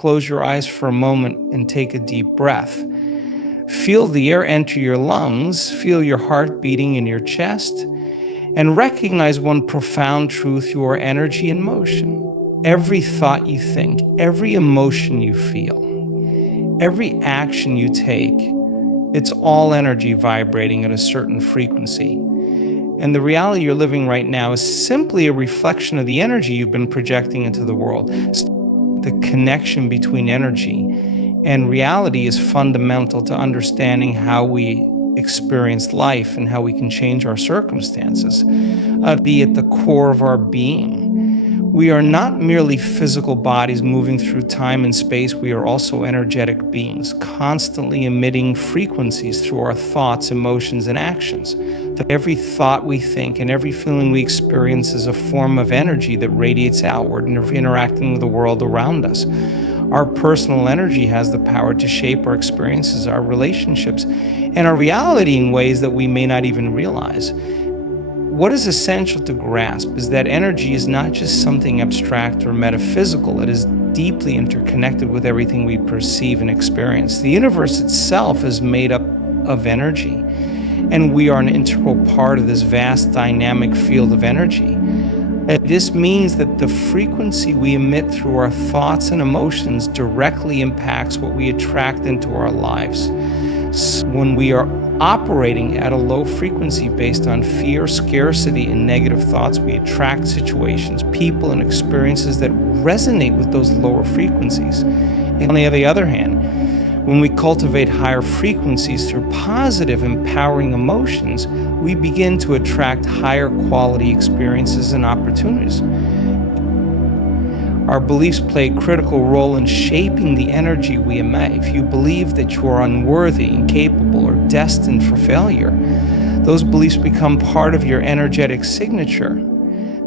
Close your eyes for a moment and take a deep breath. Feel the air enter your lungs, feel your heart beating in your chest, and recognize one profound truth: you are energy in motion. Every thought you think, every emotion you feel, every action you take, it's all energy vibrating at a certain frequency. And the reality you're living right now is simply a reflection of the energy you've been projecting into the world. The connection between energy and reality is fundamental to understanding how we experience life and how we can change our circumstances, be at the core of our being. We are not merely physical bodies moving through time and space. We are also energetic beings, constantly emitting frequencies through our thoughts, emotions, and actions. Every thought we think and every feeling we experience is a form of energy that radiates outward and interacting with the world around us. Our personal energy has the power to shape our experiences, our relationships, and our reality in ways that we may not even realize. What is essential to grasp is that energy is not just something abstract or metaphysical. It is deeply interconnected with everything we perceive and experience. The universe itself is made up of energy, and we are an integral part of this vast dynamic field of energy. This means that the frequency we emit through our thoughts and emotions directly impacts what we attract into our lives. When we are operating at a low frequency based on fear, scarcity, and negative thoughts, we attract situations, people, and experiences that resonate with those lower frequencies. And on the other hand, when we cultivate higher frequencies through positive, empowering emotions, we begin to attract higher quality experiences and opportunities. Our beliefs play a critical role in shaping the energy we emit. If you believe that you are unworthy, incapable, or destined for failure, those beliefs become part of your energetic signature.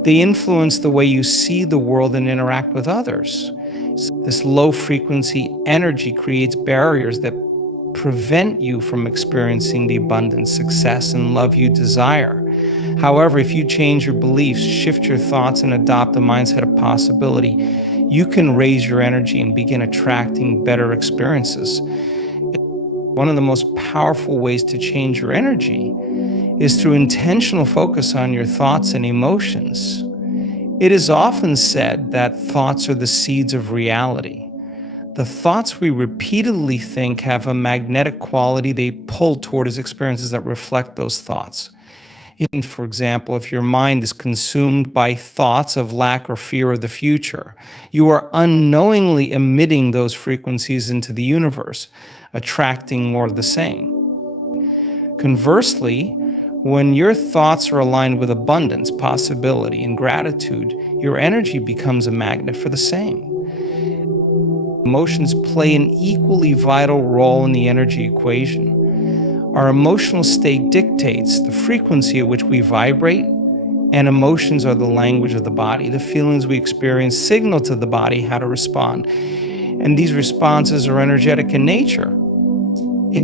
They influence the way you see the world and interact with others. This low-frequency energy creates barriers that prevent you from experiencing the abundance, success, and love you desire. However, if you change your beliefs, shift your thoughts, and adopt a mindset of possibility, you can raise your energy and begin attracting better experiences. One of the most powerful ways to change your energy is through intentional focus on your thoughts and emotions. It is often said that thoughts are the seeds of reality. The thoughts we repeatedly think have a magnetic quality. They pull towards experiences that reflect those thoughts. For example, if your mind is consumed by thoughts of lack or fear of the future, you are unknowingly emitting those frequencies into the universe, attracting more of the same. Conversely, when your thoughts are aligned with abundance, possibility, and gratitude, your energy becomes a magnet for the same. Emotions play an equally vital role in the energy equation. Our emotional state dictates the frequency at which we vibrate, and emotions are the language of the body. The feelings we experience signal to the body how to respond, and these responses are energetic in nature.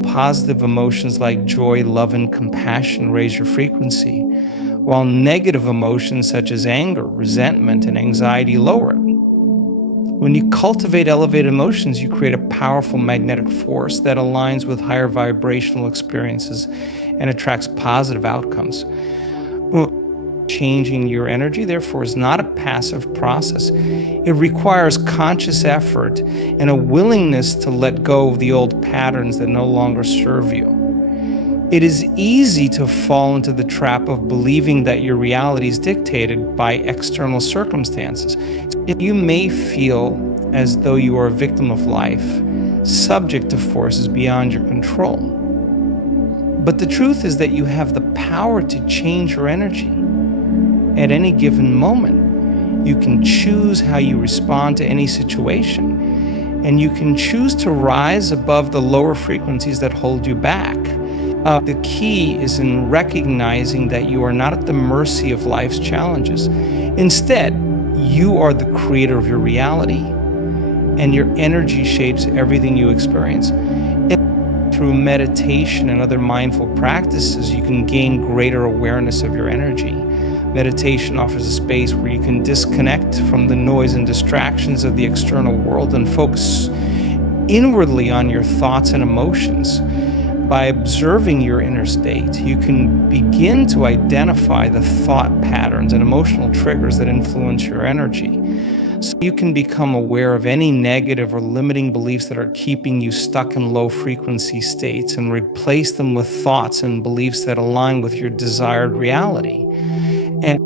Positive emotions like joy, love, and compassion raise your frequency, while negative emotions such as anger, resentment, and anxiety lower it. When you cultivate elevated emotions, you create a powerful magnetic force that aligns with higher vibrational experiences and attracts positive outcomes. Changing your energy, therefore, is not a passive process. It requires conscious effort and a willingness to let go of the old patterns that no longer serve you. It is easy to fall into the trap of believing that your reality is dictated by external circumstances. You may feel as though you are a victim of life, subject to forces beyond your control. But the truth is that you have the power to change your energy. At any given moment, you can choose how you respond to any situation, and you can choose to rise above the lower frequencies that hold you back. The key is in recognizing that you are not at the mercy of life's challenges. Instead, you are the creator of your reality, and your energy shapes everything you experience. Through meditation and other mindful practices, you can gain greater awareness of your energy. Meditation offers a space where you can disconnect from the noise and distractions of the external world and focus inwardly on your thoughts and emotions. By observing your inner state, you can begin to identify the thought patterns and emotional triggers that influence your energy. So you can become aware of any negative or limiting beliefs that are keeping you stuck in low frequency states and replace them with thoughts and beliefs that align with your desired reality. And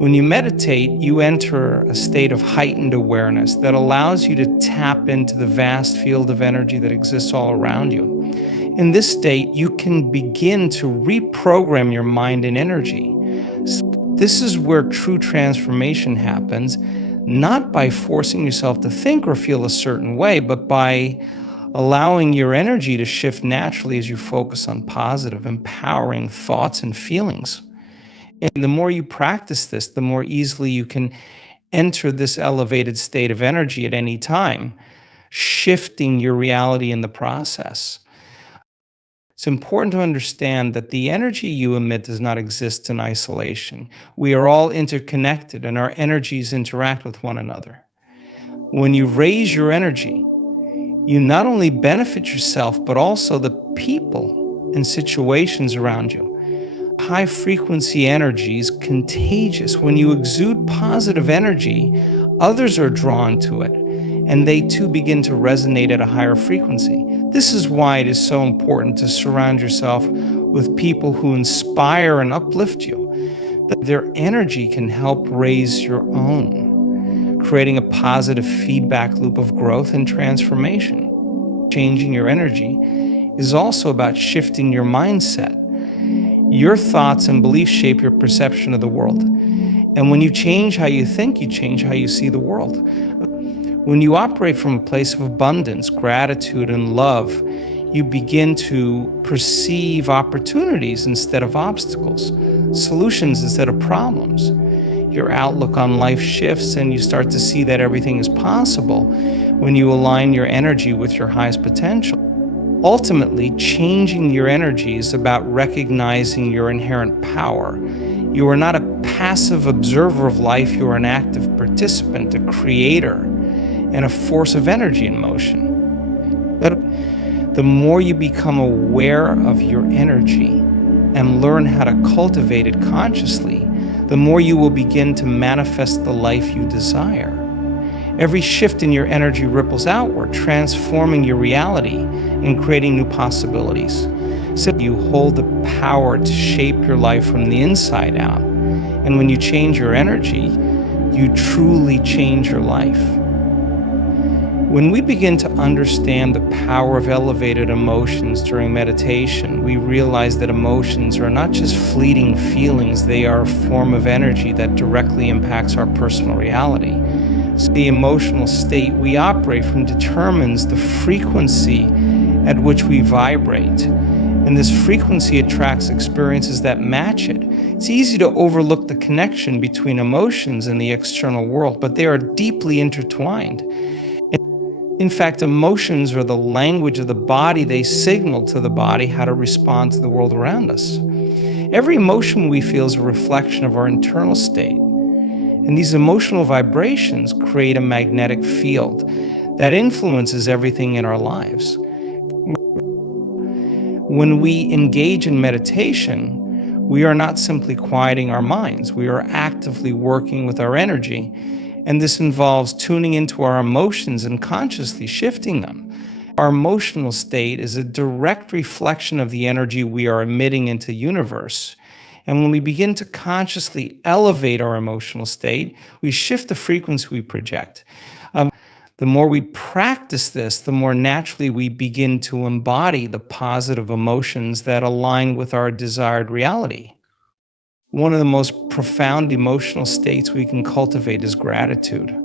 when you meditate, you enter a state of heightened awareness that allows you to tap into the vast field of energy that exists all around you. In this state, you can begin to reprogram your mind and energy. This is where true transformation happens, not by forcing yourself to think or feel a certain way, but by allowing your energy to shift naturally as you focus on positive, empowering thoughts and feelings. And the more you practice this, the more easily you can enter this elevated state of energy at any time, shifting your reality in the process. It's important to understand that the energy you emit does not exist in isolation. We are all interconnected and our energies interact with one another. When you raise your energy, you not only benefit yourself, but also the people and situations around you. High frequency energy is contagious. When you exude positive energy, others are drawn to it, and they too begin to resonate at a higher frequency. This is why it is so important to surround yourself with people who inspire and uplift you. Their energy can help raise your own, creating a positive feedback loop of growth and transformation. Changing your energy is also about shifting your mindset. Your thoughts and beliefs shape your perception of the world. And when you change how you think, you change how you see the world. When you operate from a place of abundance, gratitude, and love, you begin to perceive opportunities instead of obstacles, solutions instead of problems. Your outlook on life shifts, and you start to see that everything is possible when you align your energy with your highest potential. Ultimately, changing your energy is about recognizing your inherent power. You are not a passive observer of life, you are an active participant, a creator, and a force of energy in motion. The more you become aware of your energy and learn how to cultivate it consciously, the more you will begin to manifest the life you desire. Every shift in your energy ripples outward, transforming your reality and creating new possibilities. So you hold the power to shape your life from the inside out. And when you change your energy, you truly change your life. When we begin to understand the power of elevated emotions during meditation, we realize that emotions are not just fleeting feelings, they are a form of energy that directly impacts our personal reality. So the emotional state we operate from determines the frequency at which we vibrate. And this frequency attracts experiences that match it. It's easy to overlook the connection between emotions and the external world, but they are deeply intertwined. In fact, emotions are the language of the body. They signal to the body how to respond to the world around us. Every emotion we feel is a reflection of our internal state. And these emotional vibrations create a magnetic field that influences everything in our lives. When we engage in meditation, we are not simply quieting our minds, we are actively working with our energy. And this involves tuning into our emotions and consciously shifting them. Our emotional state is a direct reflection of the energy we are emitting into the universe. And when we begin to consciously elevate our emotional state, we shift the frequency we project. The more we practice this, the more naturally we begin to embody the positive emotions that align with our desired reality. One of the most profound emotional states we can cultivate is gratitude.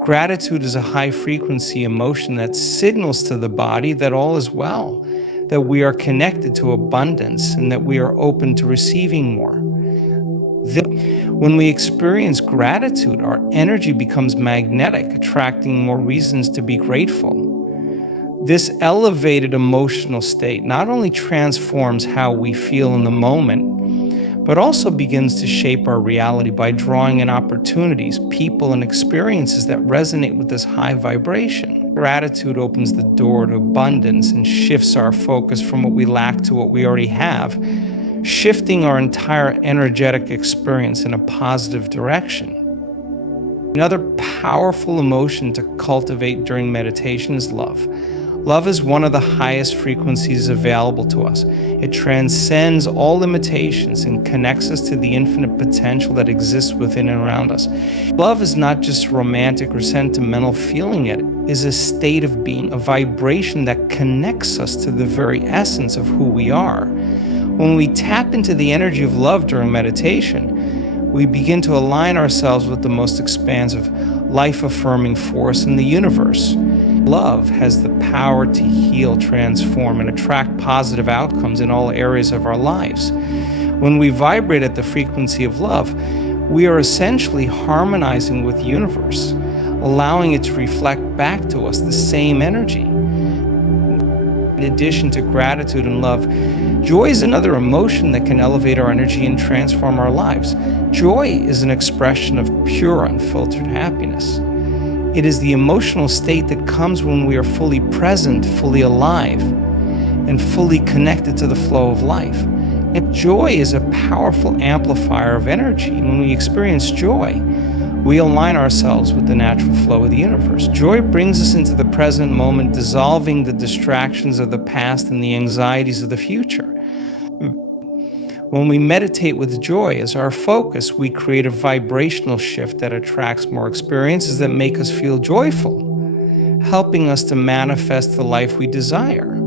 Gratitude is a high-frequency emotion that signals to the body that all is well, that we are connected to abundance, and that we are open to receiving more. When we experience gratitude, our energy becomes magnetic, attracting more reasons to be grateful. This elevated emotional state not only transforms how we feel in the moment, but also begins to shape our reality by drawing in opportunities, people, and experiences that resonate with this high vibration. Gratitude opens the door to abundance and shifts our focus from what we lack to what we already have, shifting our entire energetic experience in a positive direction. Another powerful emotion to cultivate during meditation is love. Love is one of the highest frequencies available to us. It transcends all limitations and connects us to the infinite potential that exists within and around us. Love is not just a romantic or sentimental feeling, it is a state of being, a vibration that connects us to the very essence of who we are. When we tap into the energy of love during meditation, we begin to align ourselves with the most expansive, life-affirming force in the universe. Love has the power to heal, transform, and attract positive outcomes in all areas of our lives. When we vibrate at the frequency of love, we are essentially harmonizing with the universe, allowing it to reflect back to us the same energy. In addition to gratitude and love, joy is another emotion that can elevate our energy and transform our lives. Joy is an expression of pure, unfiltered happiness. It is the emotional state that comes when we are fully present, fully alive, and fully connected to the flow of life. And joy is a powerful amplifier of energy. When we experience joy, we align ourselves with the natural flow of the universe. Joy brings us into the present moment, dissolving the distractions of the past and the anxieties of the future. When we meditate with joy as our focus, we create a vibrational shift that attracts more experiences that make us feel joyful, helping us to manifest the life we desire.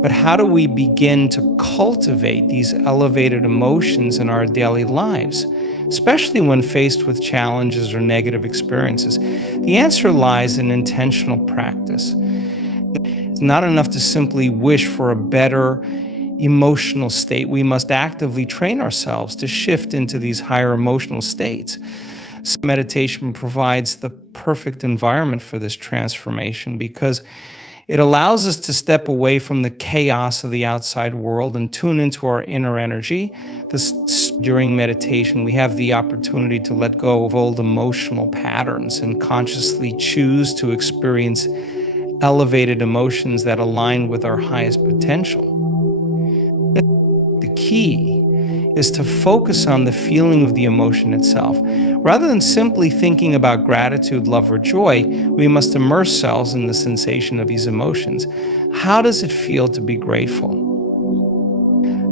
But how do we begin to cultivate these elevated emotions in our daily lives, especially when faced with challenges or negative experiences? The answer lies in intentional practice. It's not enough to simply wish for a better emotional state. We must actively train ourselves to shift into these higher emotional states. So meditation provides the perfect environment for this transformation because it allows us to step away from the chaos of the outside world and tune into our inner energy. During meditation, we have the opportunity to let go of old emotional patterns and consciously choose to experience elevated emotions that align with our highest potential. The key is to focus on the feeling of the emotion itself. Rather than simply thinking about gratitude, love, or joy, we must immerse ourselves in the sensation of these emotions. How does it feel to be grateful?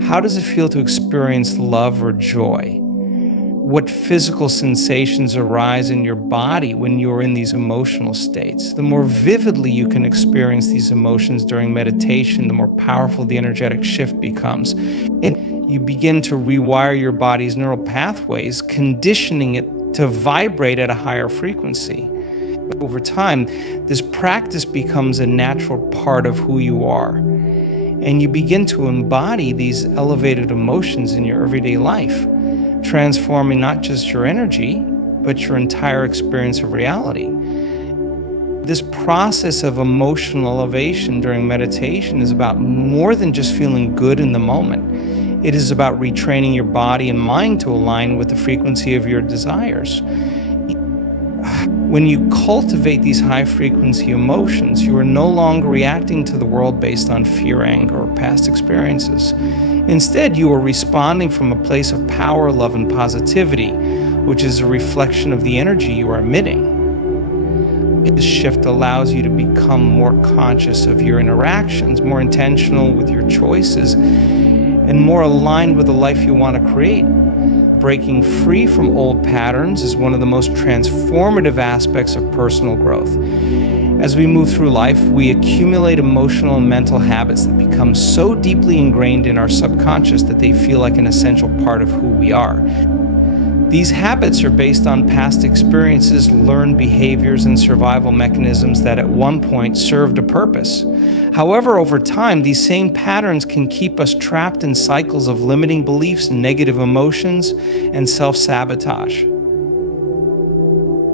How does it feel to experience love or joy? What physical sensations arise in your body when you're in these emotional states? The more vividly you can experience these emotions during meditation, the more powerful the energetic shift becomes. You begin to rewire your body's neural pathways, conditioning it to vibrate at a higher frequency. Over time, this practice becomes a natural part of who you are, and you begin to embody these elevated emotions in your everyday life, transforming not just your energy, but your entire experience of reality. This process of emotional elevation during meditation is about more than just feeling good in the moment. It is about retraining your body and mind to align with the frequency of your desires. When you cultivate these high-frequency emotions, you are no longer reacting to the world based on fear, anger, or past experiences. Instead, you are responding from a place of power, love, and positivity, which is a reflection of the energy you are emitting. This shift allows you to become more conscious of your interactions, more intentional with your choices, and more aligned with the life you want to create. Breaking free from old patterns is one of the most transformative aspects of personal growth. As we move through life, we accumulate emotional and mental habits that become so deeply ingrained in our subconscious that they feel like an essential part of who we are. These habits are based on past experiences, learned behaviors, and survival mechanisms that at one point served a purpose. However, over time, these same patterns can keep us trapped in cycles of limiting beliefs, negative emotions, and self-sabotage.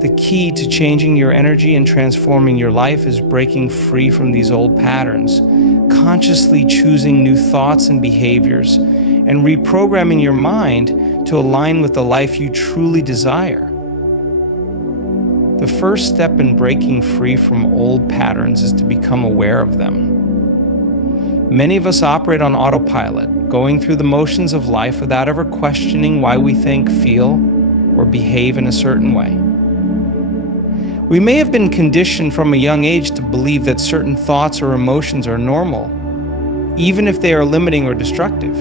The key to changing your energy and transforming your life is breaking free from these old patterns, consciously choosing new thoughts and behaviors, and reprogramming your mind to align with the life you truly desire. The first step in breaking free from old patterns is to become aware of them. Many of us operate on autopilot, going through the motions of life without ever questioning why we think, feel, or behave in a certain way. We may have been conditioned from a young age to believe that certain thoughts or emotions are normal, even if they are limiting or destructive.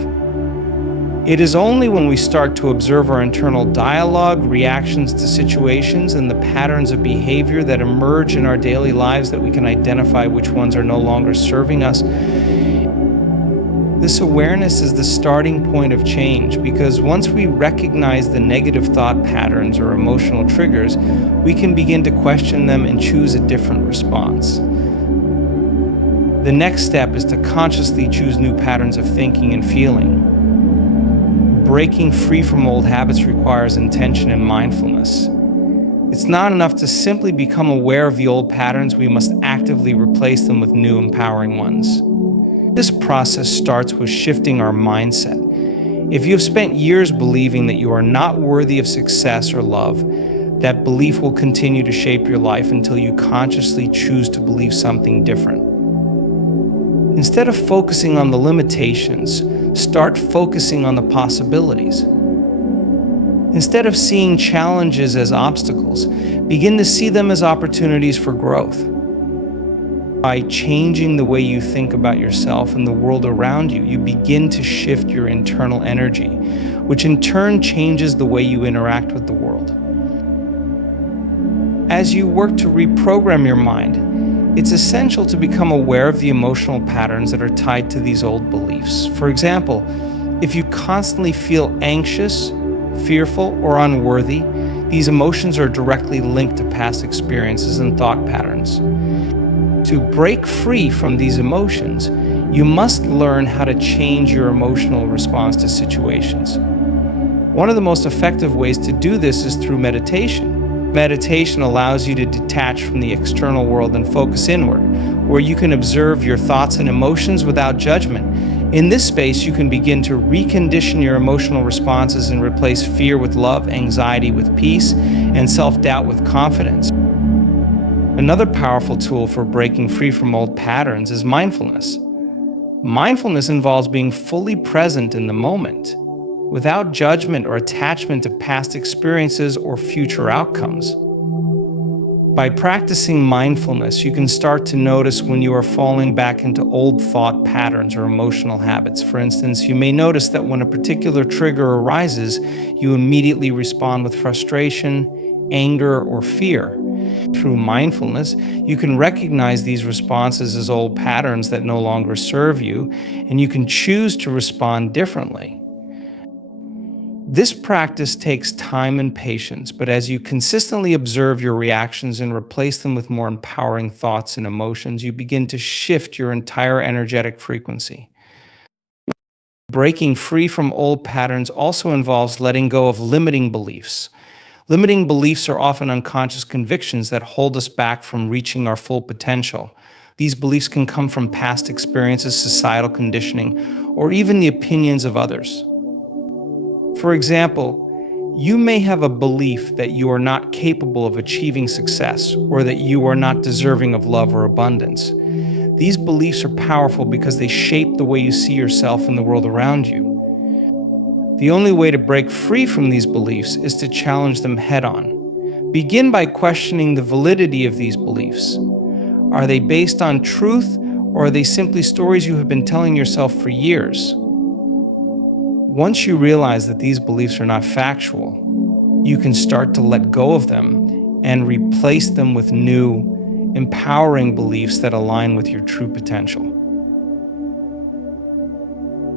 It is only when we start to observe our internal dialogue, reactions to situations, and the patterns of behavior that emerge in our daily lives that we can identify which ones are no longer serving us. This awareness is the starting point of change, because once we recognize the negative thought patterns or emotional triggers, we can begin to question them and choose a different response. The next step is to consciously choose new patterns of thinking and feeling. Breaking free from old habits requires intention and mindfulness. It's not enough to simply become aware of the old patterns. We must actively replace them with new, empowering ones. This process starts with shifting our mindset. If you have spent years believing that you are not worthy of success or love, that belief will continue to shape your life until you consciously choose to believe something different. Instead of focusing on the limitations, start focusing on the possibilities. Instead of seeing challenges as obstacles, begin to see them as opportunities for growth. By changing the way you think about yourself and the world around you, you begin to shift your internal energy, which in turn changes the way you interact with the world. As you work to reprogram your mind, it's essential to become aware of the emotional patterns that are tied to these old beliefs. For example, if you constantly feel anxious, fearful, or unworthy, these emotions are directly linked to past experiences and thought patterns. To break free from these emotions, you must learn how to change your emotional response to situations. One of the most effective ways to do this is through meditation. Meditation allows you to detach from the external world and focus inward, where you can observe your thoughts and emotions without judgment. In this space, you can begin to recondition your emotional responses and replace fear with love, anxiety with peace, and self-doubt with confidence. Another powerful tool for breaking free from old patterns is mindfulness. Mindfulness involves being fully present in the moment, without judgment or attachment to past experiences or future outcomes. By practicing mindfulness, you can start to notice when you are falling back into old thought patterns or emotional habits. For instance, you may notice that when a particular trigger arises, you immediately respond with frustration, anger, or fear. Through mindfulness, you can recognize these responses as old patterns that no longer serve you, and you can choose to respond differently. This practice takes time and patience, but as you consistently observe your reactions and replace them with more empowering thoughts and emotions, you begin to shift your entire energetic frequency. Breaking free from old patterns also involves letting go of limiting beliefs. Limiting beliefs are often unconscious convictions that hold us back from reaching our full potential. These beliefs can come from past experiences, societal conditioning, or even the opinions of others. For example, you may have a belief that you are not capable of achieving success, or that you are not deserving of love or abundance. These beliefs are powerful because they shape the way you see yourself and the world around you. The only way to break free from these beliefs is to challenge them head-on. Begin by questioning the validity of these beliefs. Are they based on truth, or are they simply stories you have been telling yourself for years? Once you realize that these beliefs are not factual, you can start to let go of them and replace them with new, empowering beliefs that align with your true potential.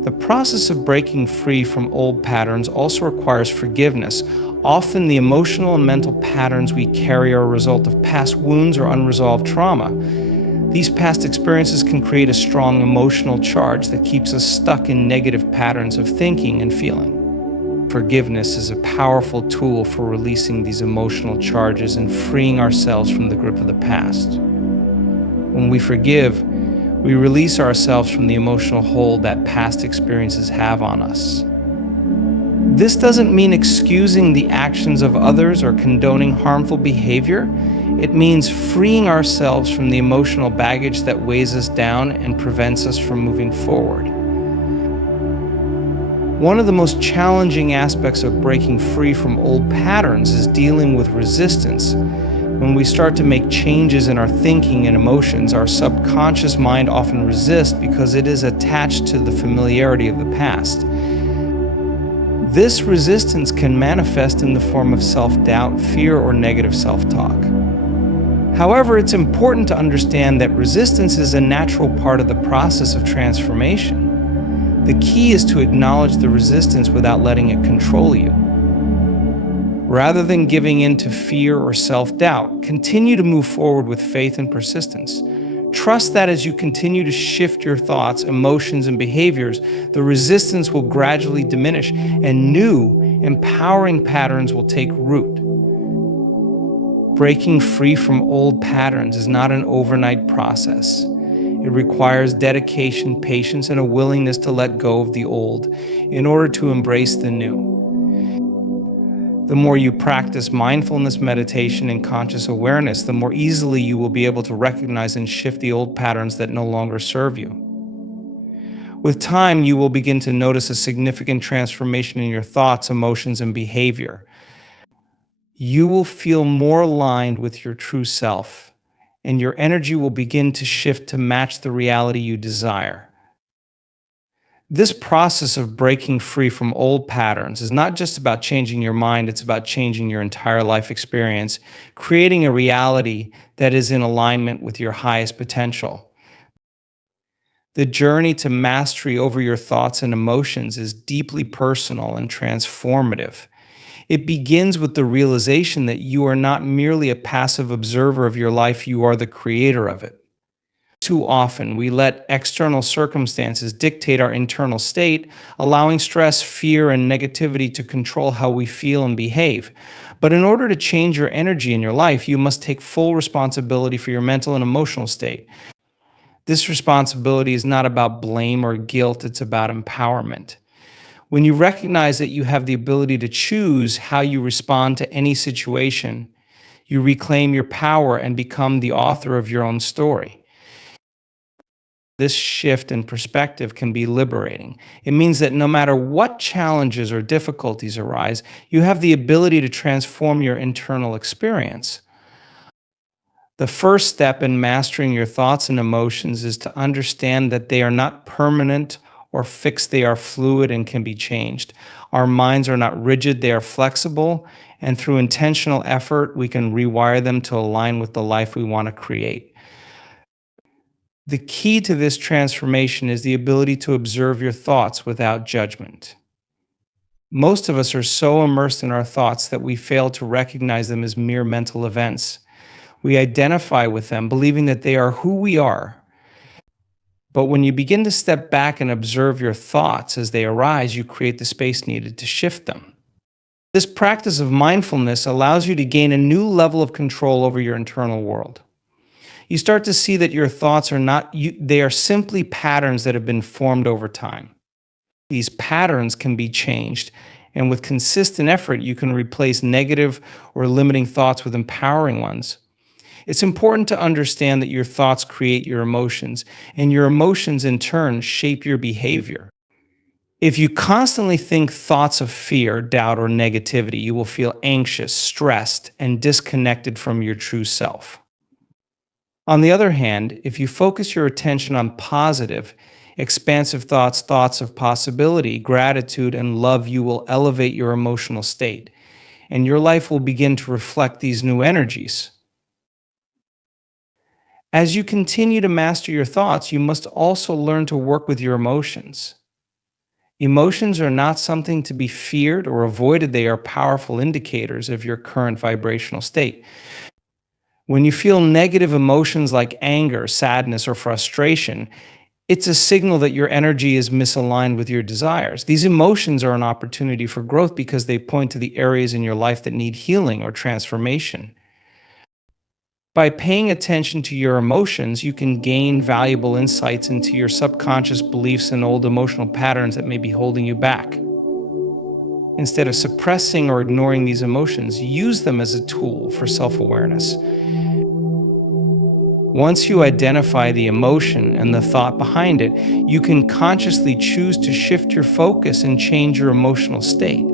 The process of breaking free from old patterns also requires forgiveness. Often the emotional and mental patterns we carry are a result of past wounds or unresolved trauma. These past experiences can create a strong emotional charge that keeps us stuck in negative patterns of thinking and feeling. Forgiveness is a powerful tool for releasing these emotional charges and freeing ourselves from the grip of the past. When we forgive, We release ourselves from the emotional hold that past experiences have on us. This doesn't mean excusing the actions of others or condoning harmful behavior. It means freeing ourselves from the emotional baggage that weighs us down and prevents us from moving forward. One of the most challenging aspects of breaking free from old patterns is dealing with resistance. When we start to make changes in our thinking and emotions, our subconscious mind often resists because it is attached to the familiarity of the past. This resistance can manifest in the form of self-doubt, fear, or negative self-talk. However, it's important to understand that resistance is a natural part of the process of transformation. The key is to acknowledge the resistance without letting it control you. Rather than giving in to fear or self-doubt, continue to move forward with faith and persistence. Trust that as you continue to shift your thoughts, emotions, and behaviors, the resistance will gradually diminish and new, empowering patterns will take root. Breaking free from old patterns is not an overnight process. It requires dedication, patience, and a willingness to let go of the old in order to embrace the new. The more you practice mindfulness, meditation, and conscious awareness, the more easily you will be able to recognize and shift the old patterns that no longer serve you. With time, you will begin to notice a significant transformation in your thoughts, emotions, and behavior. You will feel more aligned with your true self, and your energy will begin to shift to match the reality you desire. This process of breaking free from old patterns is not just about changing your mind, it's about changing your entire life experience, creating a reality that is in alignment with your highest potential. The journey to mastery over your thoughts and emotions is deeply personal and transformative. It begins with the realization that you are not merely a passive observer of your life, you are the creator of it. Too often, we let external circumstances dictate our internal state, allowing stress, fear, and negativity to control how we feel and behave. But in order to change your energy in your life, you must take full responsibility for your mental and emotional state. This responsibility is not about blame or guilt, it's about empowerment. When you recognize that you have the ability to choose how you respond to any situation, you reclaim your power and become the author of your own story. This shift in perspective can be liberating. It means that no matter what challenges or difficulties arise, you have the ability to transform your internal experience. The first step in mastering your thoughts and emotions is to understand that they are not permanent or fixed, they are fluid and can be changed. Our minds are not rigid, they are flexible, and through intentional effort, we can rewire them to align with the life we want to create. The key to this transformation is the ability to observe your thoughts without judgment. Most of us are so immersed in our thoughts that we fail to recognize them as mere mental events. We identify with them, believing that they are who we are. But when you begin to step back and observe your thoughts as they arise, you create the space needed to shift them. This practice of mindfulness allows you to gain a new level of control over your internal world. You start to see that your thoughts are they are simply patterns that have been formed over time. These patterns can be changed, and with consistent effort, you can replace negative or limiting thoughts with empowering ones. It's important to understand that your thoughts create your emotions, and your emotions in turn shape your behavior. If you constantly think thoughts of fear, doubt, or negativity, you will feel anxious, stressed, and disconnected from your true self. On the other hand, if you focus your attention on positive, expansive thoughts, thoughts of possibility, gratitude, and love, you will elevate your emotional state, and your life will begin to reflect these new energies. As you continue to master your thoughts, you must also learn to work with your emotions. Emotions are not something to be feared or avoided, they are powerful indicators of your current vibrational state. When you feel negative emotions like anger, sadness, or frustration, it's a signal that your energy is misaligned with your desires. These emotions are an opportunity for growth because they point to the areas in your life that need healing or transformation. By paying attention to your emotions, you can gain valuable insights into your subconscious beliefs and old emotional patterns that may be holding you back. Instead of suppressing or ignoring these emotions, use them as a tool for self-awareness. Once you identify the emotion and the thought behind it, you can consciously choose to shift your focus and change your emotional state.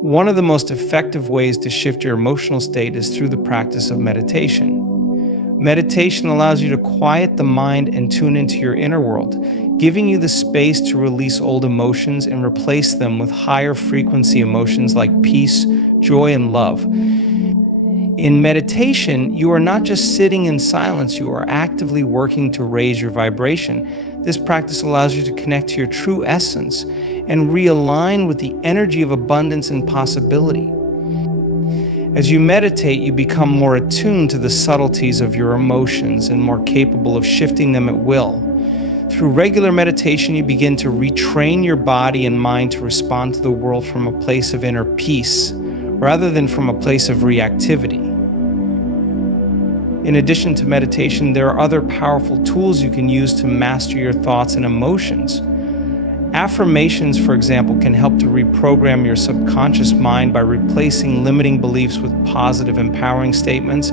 One of the most effective ways to shift your emotional state is through the practice of meditation. Meditation allows you to quiet the mind and tune into your inner world, giving you the space to release old emotions and replace them with higher frequency emotions like peace, joy, and love. In meditation, you are not just sitting in silence, you are actively working to raise your vibration. This practice allows you to connect to your true essence and realign with the energy of abundance and possibility. As you meditate, you become more attuned to the subtleties of your emotions and more capable of shifting them at will. Through regular meditation, you begin to retrain your body and mind to respond to the world from a place of inner peace, rather than from a place of reactivity. In addition to meditation, there are other powerful tools you can use to master your thoughts and emotions. Affirmations, for example, can help to reprogram your subconscious mind by replacing limiting beliefs with positive, empowering statements.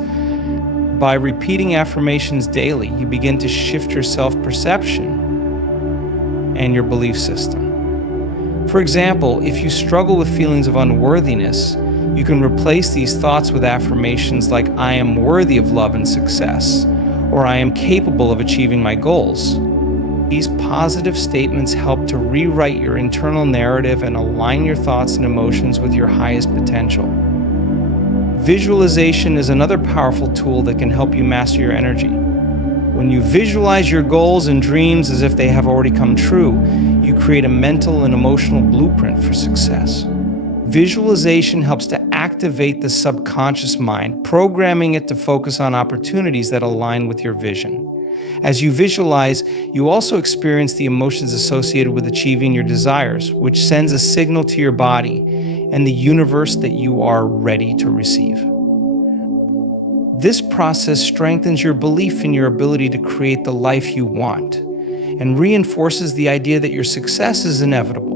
By repeating affirmations daily, you begin to shift your self-perception and your belief system. For example, if you struggle with feelings of unworthiness, you can replace these thoughts with affirmations like, I am worthy of love and success, or I am capable of achieving my goals. These positive statements help to rewrite your internal narrative and align your thoughts and emotions with your highest potential. Visualization is another powerful tool that can help you master your energy. When you visualize your goals and dreams as if they have already come true, you create a mental and emotional blueprint for success. Visualization helps to activate the subconscious mind, programming it to focus on opportunities that align with your vision. As you visualize, you also experience the emotions associated with achieving your desires, which sends a signal to your body and the universe that you are ready to receive. This process strengthens your belief in your ability to create the life you want and reinforces the idea that your success is inevitable.